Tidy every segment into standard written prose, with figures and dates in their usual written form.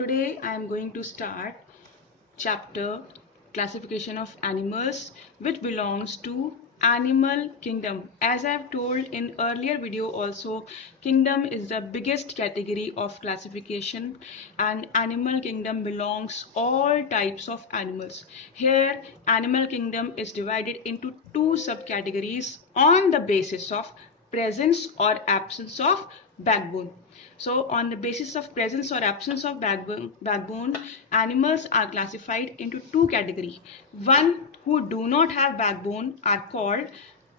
Today I am going to start chapter classification of animals which belongs to animal kingdom. As I have told in earlier video also, kingdom is the biggest category of classification and animal kingdom belongs all types of animals. Here animal kingdom is divided into two subcategories on the basis of presence or absence of backbone. So on the basis of presence or absence of backbone, animals are classified into two categories. One who do not have backbone are called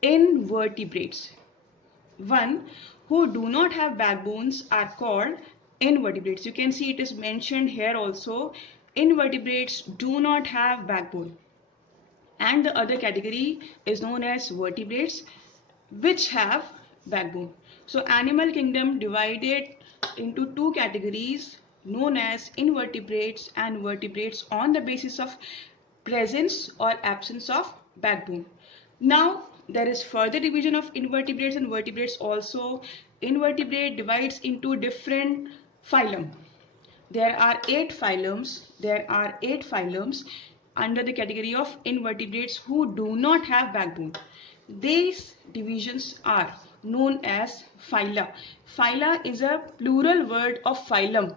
invertebrates. One who do not have backbones are called invertebrates. You can see it is mentioned here also. Invertebrates do not have backbone. And the other category is known as vertebrates, which have backbone. So animal kingdom divided into two categories known as invertebrates and vertebrates on the basis of presence or absence of backbone. Now there is further division of invertebrates and vertebrates also. Invertebrate divides into different phylum. There are eight phylums. Under the category of invertebrates who do not have backbone. These divisions are known as phyla. Phyla is a plural word of phylum.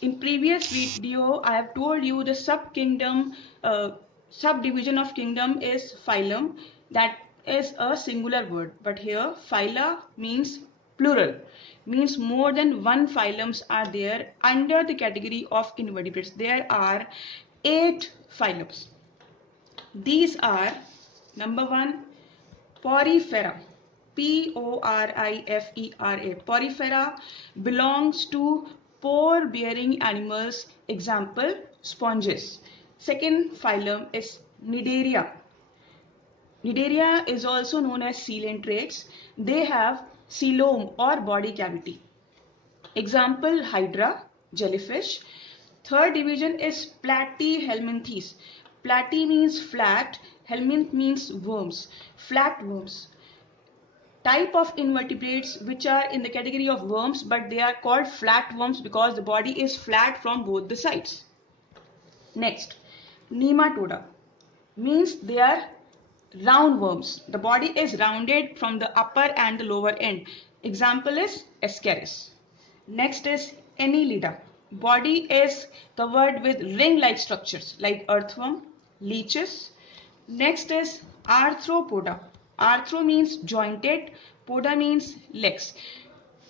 In previous video, I have told you the subdivision of kingdom is phylum. That is a singular word. But here, phyla means plural, means more than one phylums are there under the category of invertebrates. There are 8 phylums. These are number 1, Porifera. Porifera. Porifera belongs to pore bearing animals, example sponges. Second phylum is Cnidaria. Cnidaria is also known as coelentrates. They have coelom or body cavity. Example Hydra, jellyfish. Third division is Platyhelminthes. Platy means flat, helminth means worms, flatworms. Type of invertebrates which are in the category of worms, but they are called flatworms because the body is flat from both the sides. Next, Nematoda means they are roundworms. The body is rounded from the upper and the lower end. Example is Ascaris. Next is Annelida. Body is covered with ring-like structures like earthworm, leeches. Next is Arthropoda. Arthro means jointed, poda means legs.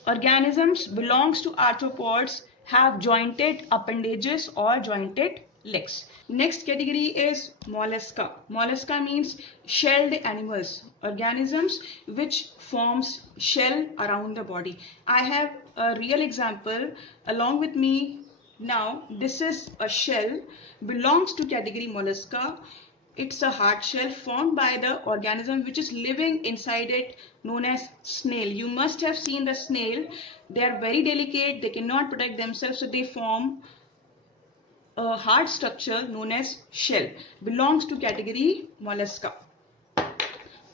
Organisms belongs to arthropods have jointed appendages or jointed legs. Next category is Mollusca. Mollusca means shelled animals, organisms which forms shell around the body. I have a real example along with me now. This is a shell, belongs to category Mollusca. It's a hard shell formed by the organism which is living inside it, known as snail. You must have seen the snail. They are very delicate. They cannot protect themselves, so they form a hard structure known as shell. Belongs to category Mollusca.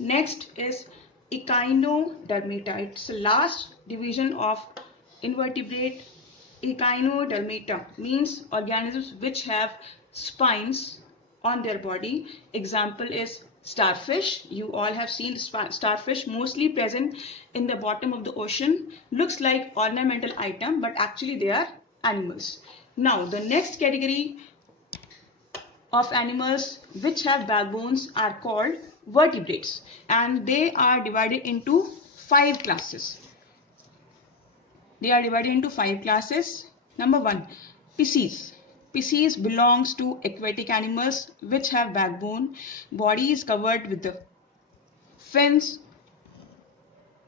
Next is Echinodermata. It's the last division of invertebrate. Echinodermata means organisms which have spines on their body. Example is starfish. You all have seen starfish, mostly present in the bottom of the ocean. Looks like ornamental item, but actually they are animals. Now the next category of animals which have backbones are called vertebrates, and they are divided into 5 classes. Number 1, Pisces. Pisces belongs to aquatic animals which have backbone. Body is covered with the fins.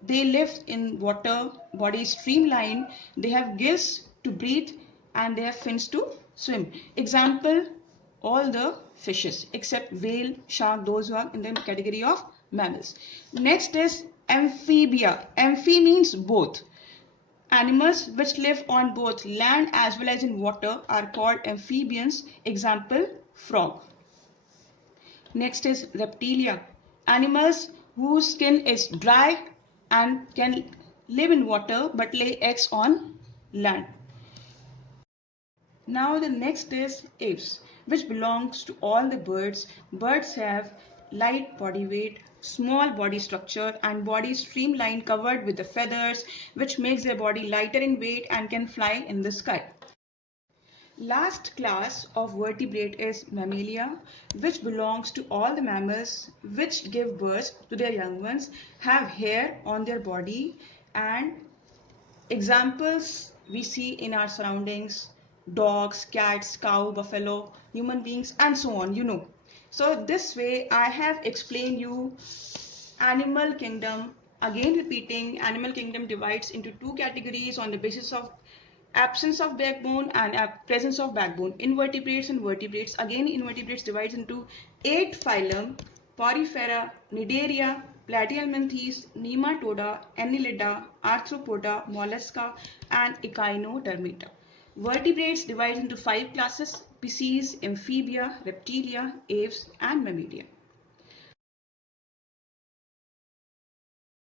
They live in water. Body is streamlined. They have gills to breathe and they have fins to swim. Example, all the fishes except whale, shark, those who are in the category of mammals. Next is amphibia. Amphi means both. Animals which live on both land as well as in water are called amphibians. Example, frog. Next is reptilia. Animals whose skin is dry and can live in water but lay eggs on land. Now the next is aves, which belongs to all the birds. Birds have light body weight, small body structure and body streamlined covered with the feathers, which makes their body lighter in weight and can fly in the sky. Last class of vertebrate is Mammalia, which belongs to all the mammals which give birth to their young ones, have hair on their body, and examples we see in our surroundings: dogs, cats, cow, buffalo, human beings, and so on, So this way I have explained you animal kingdom. Again repeating, animal kingdom divides into two categories on the basis of absence of backbone and presence of backbone. Invertebrates and vertebrates. Again, invertebrates divides into 8 phylum: Porifera, Cnidaria, Platyhelminthes, Nematoda, Annelida, Arthropoda, Mollusca, and Echinodermata. Vertebrates divides into 5 classes: species, amphibia, reptilia, aves, and mammalia.